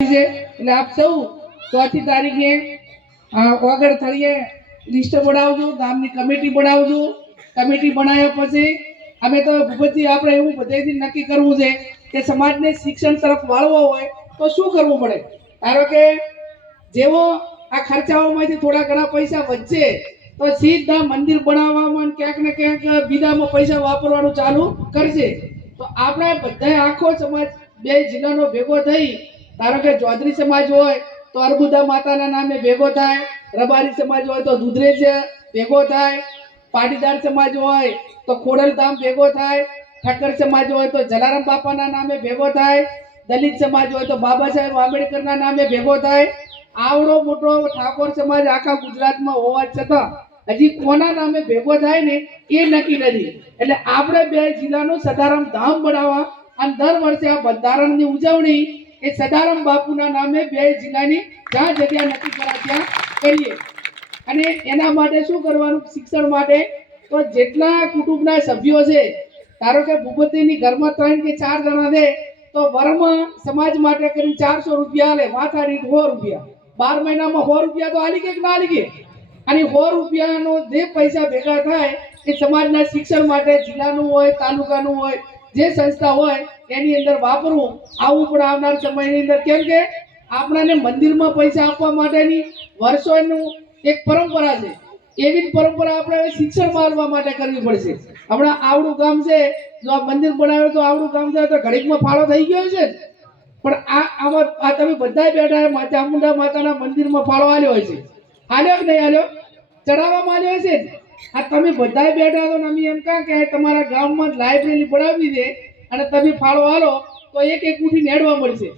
એટલે આપ સૌ ચોથી તારીખે ઓગળ થળીએ લિસ્ટ બનાવજો, ગામની કમિટી બનાવજો. કમિટી બનાવ્યા પછી અમે તો ભૂપતજી, આપણે એવું બધેથી નક્કી કરવું છે કે સમાજને શિક્ષણ તરફ વાળવો હોય તો શું કરવું પડે? ધારો કે જેવો આ ખર્ચાઓમાંથી થોડા ઘણા પૈસા વધશે તો સીધા મંદિર બનાવવામાં ક્યાંક ને ક્યાંક બીજામાં પૈસા વાપરવાનું ચાલુ કરશે. તો આપણે બધા આખો સમાજ બે જિલ્લાનો ભેગો થઈ ધારો કે ચૌધરી સમાજ હોય, તો અર્બુદા માતાના નામે ભેગો થાય, રબારી સમાજ હોય તો દુધરેજ ભેગો થાય, પાટીદાર સમાજ હોય તો ખોડલધામ ભેગો થાય ઠક્કર સમાજ હોય તો જલારામ બાપાના નામે ભેગો થાય, દલિત સમાજ હોય તો બાબા સાહેબ આંબેડકરના નામે ભેગો થાય. આવડો મોટો ઠાકોર સમાજ આખા ગુજરાતમાં હોવા છતાં હજી કોના નામે ભેગો થાય ને એ નક્કી નથી. એટલે આપણે બે જિલ્લાનું સદારામ ધામ બનાવવા અને દર વર્ષે આ બંધારણની ઉજવણી એ સદારામ બાપુના નામે બે જિલ્લાની જ્યાં જગ્યા નક્કી કરા ત્યાં કરીએ. અને એના માટે શું કરવાનું? શિક્ષણ માટે. તો જેટલા કુટુંબના સભ્યો છે, ધારો કે ભૂપતિની ઘરમાં ત્રણ કે ચાર જણા છે, તો વરમાં સમાજ માટે કરીને ચારસો રૂપિયા આલે માથા દીઠ સો રૂપિયા. બાર મહિનામાં સો રૂપિયા તો આલી કે ના આલી કે? અને સો રૂપિયાનો જે પૈસા ભેગા થાય, એ સમાજના શિક્ષણ માટે જિલ્લાનું હોય, તાલુકાનું હોય જે સંસ્થા હોય, એની અંદર વાપરવું. આવું પણ આવનાર સમયની અંદર કેમ કે, આપણાને મંદિરમાં પૈસા આપવા માટેની વર્ષોનું એક પરંપરા છે. એવી જ પરંપરા આપણે શિક્ષણ મારવા માટે કરવી પડશે. હમણાં આવડું ગામ છે, જો આ મંદિર બનાવ્યું તો આવડું ગામ છે તો ઘડીકમાં ફાળો થઈ ગયો છે. પણ આ, આમાં, આ તમે બધાય બેઠા માતા ચામુંડા માતાના મંદિરમાં ફાળો આવ્યો હોય છે. આલ્યો કે નહીં આલ્યો? ચડાવવામાં આવ્યો જ. આ તમે બધાય બેઠા તો અમે એમ કાં કે તમારા ગામમાં લાઇબ્રેરી બનાવવી દે અને તમે ફાળો આલો તો એક એક ઉઠી નેડવા મળશે.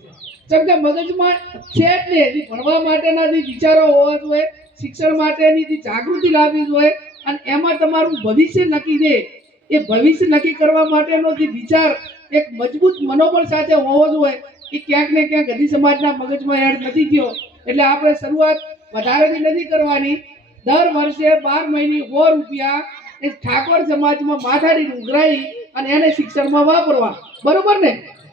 કેમ કે મગજમાં છે જ ને, હજી ભણવા માટેના જે વિચારો હોવા જોઈએ, શિક્ષણ માટેની જે જાગૃતિ લાવવી જોઈએ, અને એમાં તમારું ભવિષ્ય નક્કી દે એ ભવિષ્ય નક્કી કરવા માટેનો જે વિચાર એક મજબૂત મનોબળ સાથે હોવો જોઈએ, એ ક્યાંક ને ક્યાંક ગધી સમાજના મગજમાં એડ નથી થયો. એટલે આપણે શરૂઆત વધારેથી નથી કરવાની દર વર્ષે બાર મહિને સો રૂપિયા એ ઠાકોર સમાજમાં માથાની ઉઘરાઈ અને એને શિક્ષણમાં વાપરવા. બરોબર ને?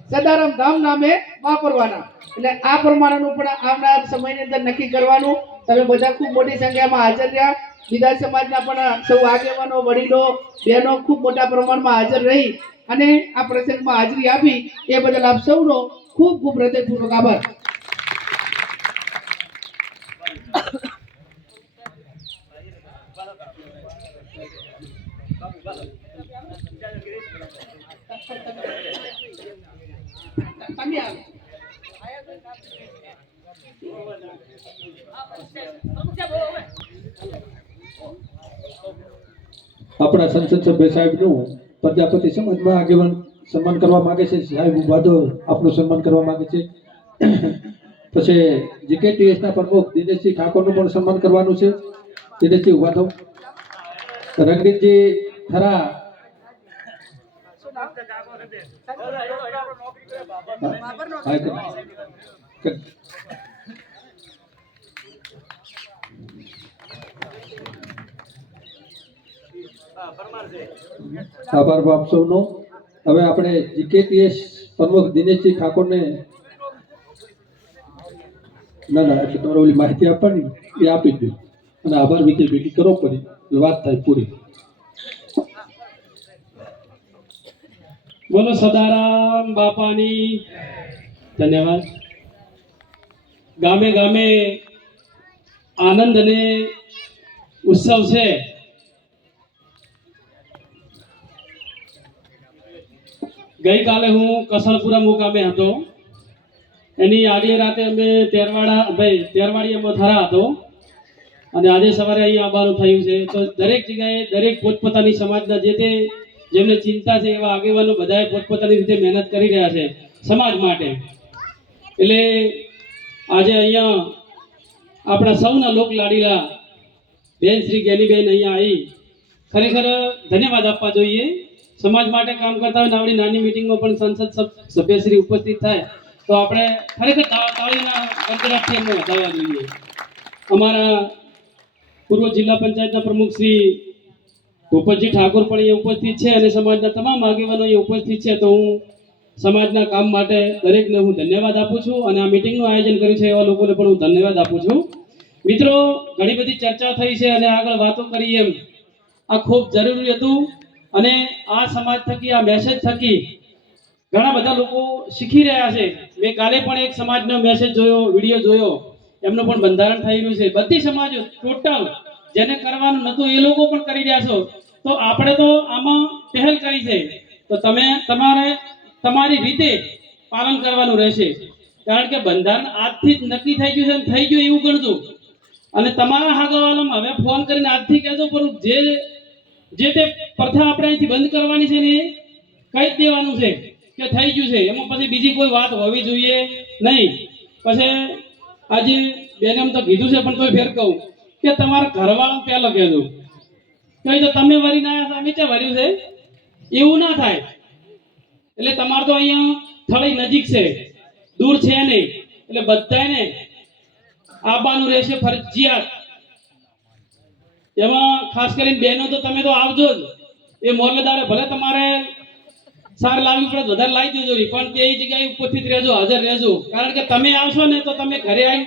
સદારામ ધામ નામે વાપરવાના. એટલે આ પ્રમાણેનું પણ આવનાર સમયની અંદર નક્કી કરવાનું. તમે બધા ખૂબ મોટી સંખ્યામાં હાજર રહ્યા. બીજા સમાજના પણ સૌ આગેવાનો, વડીલો, બહેનો ખૂબ મોટા પ્રમાણમાં હાજર રહી અને આ પ્રસંગમાં હાજરી આપી. એ બદલ આપ સૌનો ખૂબ ખૂબ હૃદયપૂર્વક આભાર. આપણા સંસદ સભ્ય સાહેબનું પ્રજાપતિ સમાજમાં આગેવાન સન્માન કરવા માંગે છે. સાહેબ ઉભાદો આપણું સન્માન કરવા માંગે છે. પછી જીકેટીએસ ના પ્રમુખ દિનેશજી ઠાકોરનું પણ સન્માન કરવાનું છે. દિનેશજી, ઊભા થો રંગીતજી કર. આભાર બાપ સૌનો. હવે આપણે જીકેટીએસ પ્રમુખ દિનેશજી ઠાકોરને ના ના એટલે તમારે ઓલી માહિતી આપવાની એ આપી દો. અને આભાર વિધિ ભેગી કરો પડી. વાત થાય પૂરી. બોલો સદારામ બાપાની. ધન્યવાદ. ગામે ગામે આનંદ અને ઉત્સવ છે. ગઈકાલે હું કસલપુરા મુકામે હતો. એની આગલી રાતે અમે તેરવાડા, ભાઈ તેરવાડીયામાં થરા હતો. અને આજે સવારે અહીંયા આવવાનું થયું છે. તો દરેક જગ્યાએ દરેક પોતપોતાની સમાજના જે તે જેમને ચિંતા છે, એવા આગેવાનો બધાએ પોતપોતાની રીતે મહેનત કરી રહ્યા છે સમાજ માટે. એટલે આજે અહીંયા આપણા સૌના લોક લાડીલા બેન શ્રી જ્ઞાનીબેન અહીંયા આવી ખરેખર ધન્યવાદ આપવા જોઈએ. સમાજ માટે કામ કરતા હોય આવડી નાની મિટિંગમાં પણ સંસદ સભ્યશ્રી ઉપસ્થિત થાય. તો આપણે ખરેખર તાળ- તાળીના એમને વધારવા જોઈએ. અમારા પૂર્વ જિલ્લા પંચાયતના પ્રમુખ શ્રી ભૂપતજી ઠાકોર પણ અહીંયા ઉપસ્થિત છે અને સમાજના તમામ આગેવાનો અહીંયા ઉપસ્થિત છે, તો હું સમાજના કામ માટે દરેકને હું ધન્યવાદ આપું છું અને આ મિટિંગનું આયોજન કર્યું છે એવા લોકોને પણ હું ધન્યવાદ આપું છું. મિત્રો, ઘણી બધી ચર્ચા થઈ છે અને આગળ વાતો કરી એમ. આ ખૂબ જરૂરી હતું અને આ સમાજ થકી, આ મેસેજ થકી ઘણા બધા લોકો શીખી રહ્યા છે. મેં કાલે પણ એક સમાજનો મેસેજ જોયો, વીડિયો જોયો. એમનું પણ બંધારણ થઈ રહ્યું છે. બધી સમાજો ટોટલ જેને કરવાનું નતું એ લોકો પણ કરી રહ્યા છો. તો આપણે તો આમાં પહેલ કરી છે. તો તમે તમારે, તમારી રીતે પાલન કરવાનું રહેશે. કારણ કે બંધારણ આજથી જ નક્કી થઈ ગયું છે અને થઈ ગયું એવું ગણતું અને તમારા હાગાવાલામાં હવે ફોન કરીને આજથી કહેજો, પણ જે જે તે પ્રથા આપણે અહીંથી બંધ કરવાની છે ને એ કહી દેવાનું છે કે થઈ ગયું છે. એમાં પછી બીજી કોઈ વાત હોવી જોઈએ નહીં. પછી આજે બેને એમ તો કીધું છે, પણ તોય ફેર કહું. કે તમારા ઘરવાળા પહેલો કહેજો. કહી તો તમે વરી ના આવ્યા અમે ક્યાં વર્યું છે? એવું ના થાય. એટલે તમારે તો અહીંયા થળી નજીક છે. દૂર છે નહીં. એટલે બધાને આવવાનું રહેશે ફરજિયાત. એમાં ખાસ કરીને બહેનો તો તમે તો આવજો જ. એ મોરલેદારે ભલે તમારે સાર લાવવી પડે, વધારે લાવી દેજો. પણ તે જગ્યાએ ઉપસ્થિત રહેજો, હાજર રહેજો. કારણ કે તમે આવશો ને તો તમે ઘરે આવી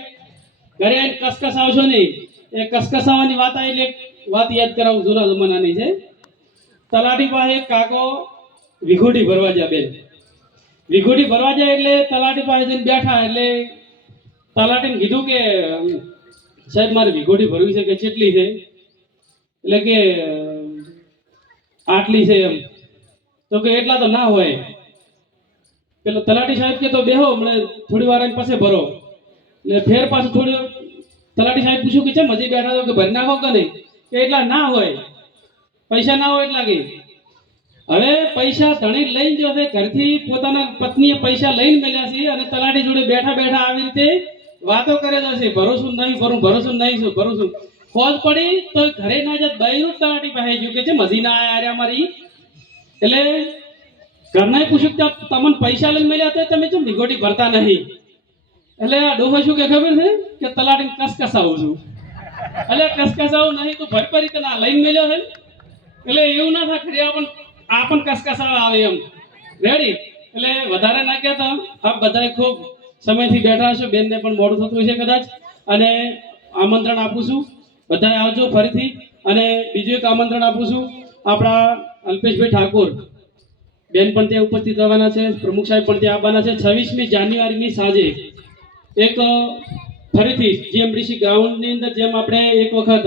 ઘરે આવીને કસકસ આવશો નહીં. એ કસકસાવાની વાત આવી એટલે વાત યાદ કરાવું જૂના જમાનાની છે. તલાટી પાસે કાકો વિઘોટી ભરવા જાય બેન વિઘોટી ભરવા જાય એટલે તલાટી પાસે જઈને બેઠા એટલે તલાટીને કીધું કે, સાહેબ, મારે વિઘોટી ભરવી છે કે કેટલી છે? એટલે કે, આટલી છે એમ. તો કે એટલા તો ના હોય. પેલો તલાટી સાહેબ કે તો બેહો, હમણાં થોડી વાર પાસે ભરો. એટલે ફેર પાછું થોડી તલાટી સાહેબ પૂછ્યું કે છે મજે બેઠા છો કે ભરી નાખો કે નહીં? કે એટલા ના હોય. પૈસા ના હોય એટલા કે. હવે પૈસા ધણી લઈને જશે ઘરથી પોતાના પત્નીએ પૈસા લઈને મેલ્યા છે અને તલાટી જોડે બેઠા બેઠા આવી રીતે વાતો કરે જશે ભરોસું નહીં ભરું ભરોસું નહીં શું ભરોસું. ખોજ પડી તો ઘરે ના જાત બહેરું તલાટી પાસે ગયું કે છે, મજી ના આયા અમારી એટલે ઘરના પૂછ્યું કે તમને પૈસા લઈને મળ્યા તો તમે કેમ ભીગોટી ભરતા નહીં? એટલે આ ડોહો શું કે ખબર છે? કે તલાટી કસકસાવું છું. એટલે કસકસાવું નહીં તો ભરપરી તને આ લઈને મેલ્યો છે એટલે એવું ના થાય, ખરી આ પણ આ પણ કસકસાવ આવે એમ. રેડી એટલે વધારે ના કહેતા આપ બધાએ ખૂબ સમયથી બેઠા છો બેનને પણ મોડું થતું છે કદાચ. અને આમંત્રણ આપું છું. બધાએ આવજો ફરીથી. અને બીજું એક આમંત્રણ આપું છું. આપણા અલ્પેશભાઈ ઠાકોર. બેન પણ ત્યાં ઉપસ્થિત રહેવાના છે. પ્રમુખ સાહેબ પણ ત્યાં આવવાના છે. છવ્વીસમી જાન્યુઆરીની સાંજે એક ફરીથી જેમ જીએમડીસી ગ્રાઉન્ડની અંદર જેમ આપણે એક વખત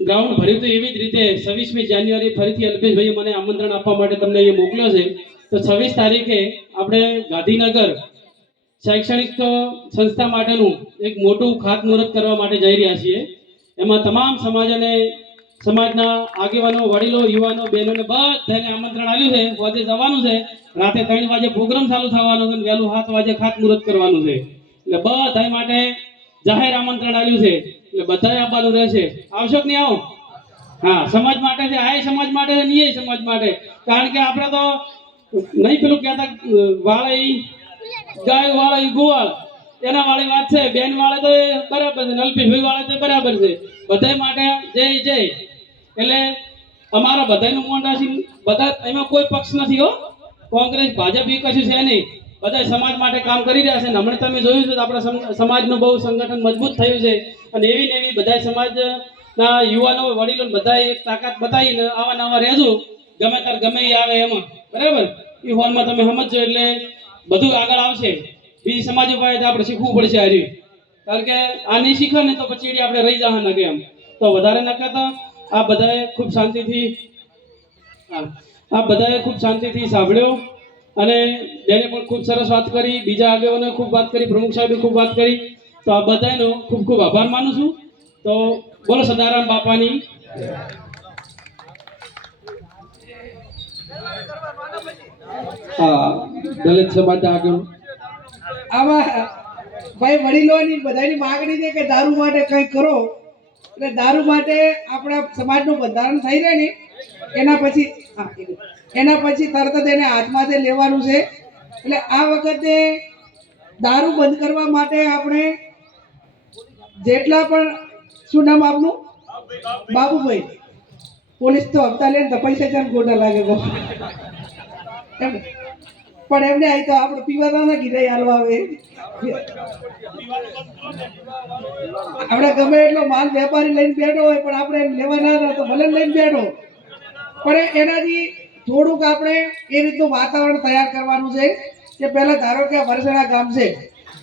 ગ્રાઉન્ડ ભર્યું તો એવી જ રીતે છવ્વીસમી જાન્યુઆરી ફરીથી અલ્પેશભાઈએ મને આમંત્રણ આપવા માટે તમને એ મોકલ્યો છે. તો છવ્વીસ તારીખે આપણે ગાંધીનગર શૈક્ષણિક સંસ્થા માટેનું એક મોટું ખાતમુહૂર્ત કરવા માટે જઈ રહ્યા છીએ. એમાં તમામ સમાજ અને સમાજના આગેવાનો, વડીલો, યુવાનો, બહેનોને બધાને આમંત્રણ આવ્યું છે. આજે જવાનું છે. રાતે ત્રણ વાગે પ્રોગ્રામ ચાલુ થવાનો છે વહેલું સાત વાગે ખાતમુહૂર્ત કરવાનું છે. એટલે બધા માટે જાહેર આમંત્રણ આવ્યું છે. એટલે બધાએ આવવાનું રહેશે. આવશો કે નહીં આવો? હા, સમાજ માટે છે. આ સમાજ માટે છે નહીં સમાજ માટે. કારણ કે આપણે તો નહીં પેલું કહેતા વાળી ગાય વાળી ગોવાળ. એના વાળી વાત છે. બેન વાળે તો બરાબર છે. નલપીભાઈ વાળે તો બરાબર છે. બધાય માટે જય જય. એટલે અમારા બધાનું મોહન રાશિ બધા એમાં કોઈ પક્ષ નથી હો. કોંગ્રેસ, ભાજપ, એ કશું છે નહીં. બધા સમાજ માટે કામ કરી રહ્યા છે. હમણાં તમે જોયું છે આપણા સમ- સમાજનું બહુ સંગઠન મજબૂત થયું છે. અને એવી ને એવી બધા સમાજના યુવાનો, વડીલો બધા તાકાત બતાવીને આવા નવા રહેજો ગમે તાર ગમે એ આવે એમાં. બરાબર? એ હોલમાં તમે સમજજો એટલે બધું આગળ આવશે. બીજી સમાજ પાસે આપણે શીખવું પડશે હાર્યું કારણ કે આ નહીં શીખે ને તો પછી આપણે રહી જવા ના એમ તો વધારે ન આ બધાએ ખૂબ શાંતિથી આ બધાએ ખૂબ શાંતિથી સાંભળ્યો અને બેને પણ ખૂબ સરસ વાત કરી, બીજા આગેવાનોએ ખૂબ વાત કરી, પ્રમુખ સાહેબે ખૂબ વાત કરી, તો આ બધાનો ખૂબ ખૂબ આભાર માનું છું. તો બોલો સદારામ બાપાની. હા, દલિત સમાજના આગળ આમાં ભાઈ વડીલોની બધાની માગણી છે કે દારૂ માટે કંઈક કરો. એટલે દારૂ માટે આપણા સમાજનું બંધારણ થઈ રહે ને, એના પછી એના પછી તરત જ એને હાથમાંથી લેવાનું છે એટલે આ વખતે દારૂ બંધ કરવા માટે આપણે જેટલા પણ, શું નામ આપનું બાબુભાઈ પોલીસ તો હપ્તા લઈને તપાઈ છે ગોડા લાગે. એમ? પણ એમને અહીં આપણે પીવાના ના ગીરાઈ હાલવા આવે. આપણે ગમે એટલો માલ વેપારી લઈને બેઠો હોય, પણ આપણે એમ લેવા ના તો ભલે લઈને બેઠો. પણ એનાથી થોડુંક આપણે એ રીતનું વાતાવરણ તૈયાર કરવાનું છે, કે પહેલાં ધારો કે વરસાડા ગામ છે,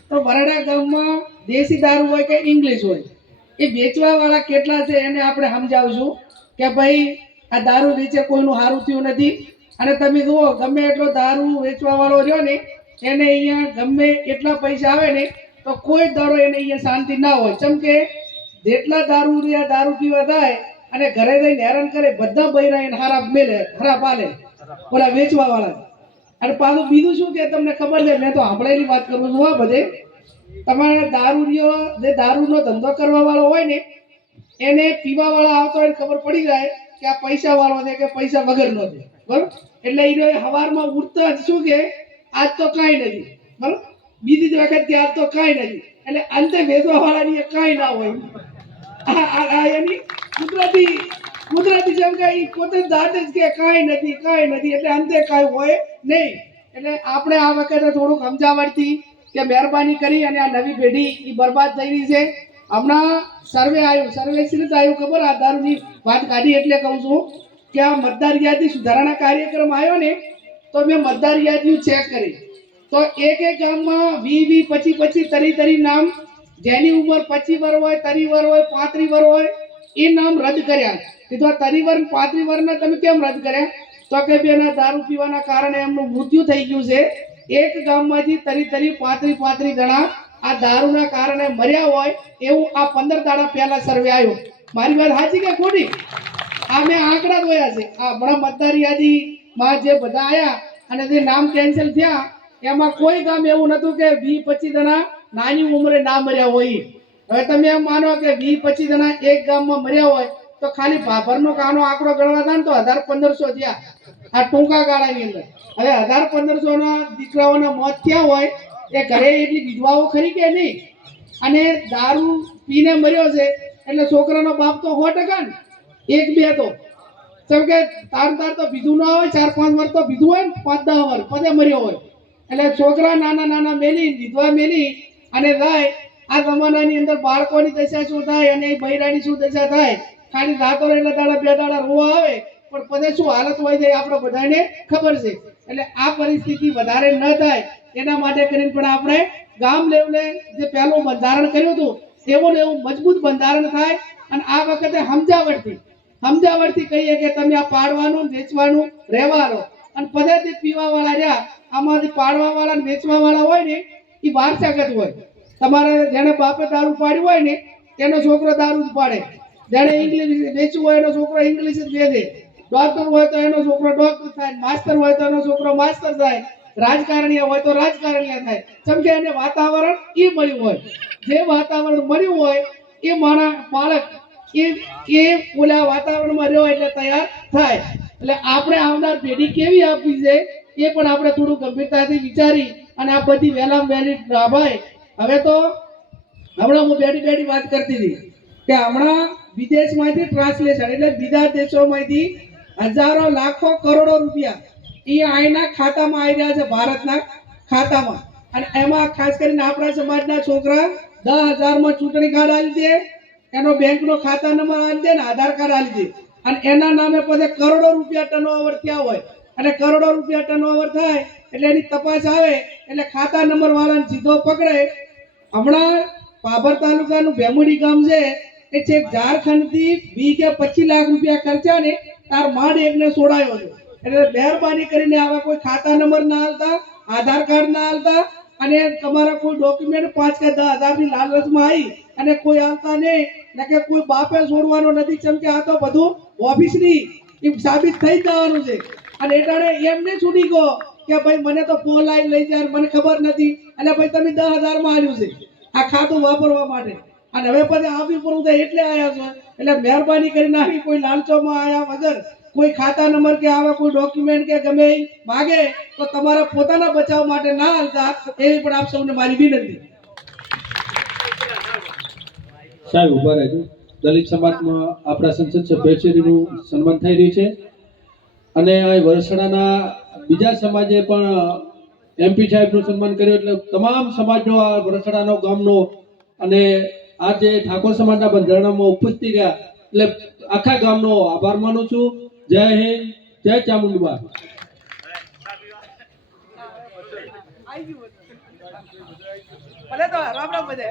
તો વરડા ગામમાં દેશી દારૂ હોય કે ઇંગ્લિશ હોય, એ વેચવાવાળા કેટલા છે એને આપણે સમજાવશું કે ભાઈ, આ દારૂ વેચે કોઈનું સારું થયું નથી. અને તમે જુઓ, ગમે એટલો દારૂ વેચવા વાળો રહ્યો ને, એને અહીંયા ગમે એટલા પૈસા આવે ને, તો કોઈ દારૂ એને અહીંયા શાંતિ ના હોય. ચમ કે, જેટલા દારૂ રહ્યા, દારૂ પીવા થાય અને ઘરે જઈને હેરાન કરે, બધા બૈરા એને ખરાબ મેલે ખરાબ આલે, ઓલા વેચવા વાળા અને પાછું બીજું શું કે તમને ખબર છે? મેં તો સાંભળેલી વાત કરું છું, હા, બધે. તમારે દારૂ રહ્યો, જે દારૂનો ધંધો કરવા વાળો હોય ને, એને પીવા વાળા આવતો હોય ખબર પડી જાય કે આ પૈસા વાળો છે કે પૈસા વગરનો છે. બરોબર? એટલે એ સવારમાં ઉઠતા જ શું કે, આજ તો કાંઈ નથી. બરોબર? બીજી જ વખત કે આજ તો કાંઈ નથી. એટલે અંતે વેદવાવાળાની કાંઈ ના હોય. એની કુદરતી કુદરતી જેમ કે પોતે દાંત જ કે કાંઈ નથી કાંઈ નથી. એટલે અંતે કાંઈ હોય નહીં. એટલે આપણે આ વખતે થોડુંક સમજાવટથી કે મહેરબાની કરી અને આ નવી પેઢી એ બરબાદ થઈ રહી છે. હમણાં સર્વે આવ્યું સર્વે શ્રી આવ્યું ખબર, આ દારૂની વાત કાઢી એટલે કહું છું. કે આ મતદાર યાદી સુધારણા કાર્યક્રમ આવ્યો ને, તો મેં મતદાર યાદી ચેક કરી તો એક એક ગામમાં વી વી પછી પછી તરી તરી નામ, જેની ઉંમર પચી વર હોય, તરી વર હોય, પાંત્રી વર હોય, એ નામ રદ કર્યા. કીધું, આ તરી વર પાંત્રી વરના તમે કેમ રદ કર્યા? તો કે બેના દારૂ પીવાના કારણે એમનું મૃત્યુ થઈ ગયું છે. એક ગામમાંથી તરી તરી, પાંત્રી પાંત્રી જણા આ દારૂના કારણે મર્યા હોય, એવું આ પંદર દાડા પહેલા સર્વે આવ્યો. મારી વાત સાચી કે ખોટી? આ આંકડા જોયા છે. આ હમણાં મતદાર યાદીમાં જે બધા આયા અને જે નામ કેન્સલ થયા, એમાં કોઈ ગામ એવું નતું કે વી પચીસ જણા નાની ઉંમરે ના મર્યા હોય. હવે તમે એમ માનો કે વી પચીસ જણા એક ગામમાં મર્યા હોય, તો ખાલી ભાભરનો કાનો આંકડો ગણવા થાય ને તો હજાર પંદરસો થયા. આ ટૂંકા ગાળાની અંદર. હવે હજાર પંદરસો ના દીકરાઓના મોત થયા હોય, એ ઘરે એટલી વિધવાઓ ખરી કે નહીં? અને દારૂ પીને મર્યો છે, એટલે છોકરાનો બાપ તો સો ટકા ને. એક બે તો. કેમ કે તાર તાર તો બીજું ના હોય, ચાર પાંચ વર્ષ તો બીજું હોય ને, પાંચ દસ વર્ષ પદે મર્યો હોય. એટલે છોકરા નાના નાના મેલી, વિધવા મેલી અને જાય આ જમાનાની અંદર બાળકોની દશા શું થાય અને બૈરાની શું દશા થાય? ખાલી રાતો એટલે દાડા, બે દાડા રોવા આવે, પણ પદે શું હાલત હોય છે આપણે બધાને ખબર છે. એટલે આ પરિસ્થિતિ વધારે ન થાય. એના માટે કરીને પણ આપણે ગામ લેવલે જે પહેલું બંધારણ કર્યું હતું એવું ને એવું મજબૂત બંધારણ થાય અને આ વખતે સમજાવટથી સમજાવટથી કહીએ કે તમે આ પાડવાનું, વેચવાનું રહેવાનો અને પદેથી પીવા વાળા રહ્યા, આમાંથી પાડવા વાળા ને વેચવા વાળા હોય ને એ વારસાગત હોય. તમારે જેને બાપે દારૂ પાડ્યું હોય ને તેનો છોકરો દારૂ જ પાડે. જેને ઇંગ્લિશ વેચવું હોય એનો છોકરો ઇંગ્લિશ જ વેચે. ડોક્ટર હોય તો એનો છોકરો ડોક્ટર થાય. માસ્તર હોય તો એનો છોકરો માસ્તર થાય. રાજકારણીય હોય તો રાજકારણીય થાય. સમજે એને વાતાવરણ એ મળ્યું હોય. જે વાતાવરણ મળ્યું હોય, એ માણસ બાળક છે ટ્રાન્સલેશન એટલે બીજા દેશોમાંથી હજારો, લાખો, કરોડો રૂપિયા એ અહીંના ખાતામાં આવી રહ્યા છે ભારતના ખાતામાં. અને એમાં ખાસ કરીને આપણા સમાજના છોકરા દસ હજારમાં ચૂંટણી કાર્ડ આવી દે એનો બેંકનો ખાતા નંબર આપી દે ને આધાર કાર્ડ આપી દે. અને એના નામે પછી કરોડો રૂપિયા ટર્ન ઓવર થયા હોય. અને કરોડો રૂપિયા ટર્ન ઓવર થાય એટલે એની તપાસ આવે એટલે ખાતા નંબર વાળાને સીધો પકડે. હમણાં પાભર તાલુકાનું ભેમુડી ગામ છે, એ છે ઝારખંડથી વીસ કે પચીસ લાખ રૂપિયા ખર્ચા ને તાર માંડ એકને છોડાયો છે. એટલે મહેરબાની કરીને આવા કોઈ ખાતા નંબર ના હાલતા આધાર કાર્ડ ના હાલતા અને તમારા કોઈ ડોક્યુમેન્ટ પાંચ કે દસ હજારની લાલચમાં આવી અને કોઈ હાલતા નહીં. કે કોઈ બાપે છોડવાનો નથી, કેમ કે આ તો બધું ઓફિસની એ સાબિત થઈ જવાનું છે. અને એટાણે નહીં છૂટી ગયો કે ભાઈ મને તો ફોન લાઈન લઈ જાય મને ખબર નથી. અને ભાઈ તમે દસ હજારમાં આવ્યું છે. આ ખાતું વાપરવા માટે. અને હવે પછી આપી પૂરું થાય એટલે આવ્યા છો. એટલે મહેરબાની કરીને આવી કોઈ લાલચોમાં આવ્યા વગર કોઈ ખાતા નંબર કે આવે કોઈ ડોક્યુમેન્ટ કે ગમે માગે તો તમારા પોતાના બચાવ માટે ના હાલતા, એવી પણ આપ સૌને મારી વિનંતી. સાહેબ ઊભા રહેજો. દલિત સમાજમાં આપણા સંસદ સભ્યશ્રીનું સન્માન થઈ રહ્યું છે. અને વરસાડાના બીજા સમાજે પણ એમપી સાહેબનું સન્માન કર્યું એટલે તમામ સમાજનો આ વરસડાનો ગામનો અને આ જે ઠાકોર સમાજના બંધારણમાં ઉપસ્થિત રહ્યા, એટલે આખા ગામનો આભાર માનું છું. જય હિન્દ, જય ચામુંડબા. ભલે તો રામ રામ બધે.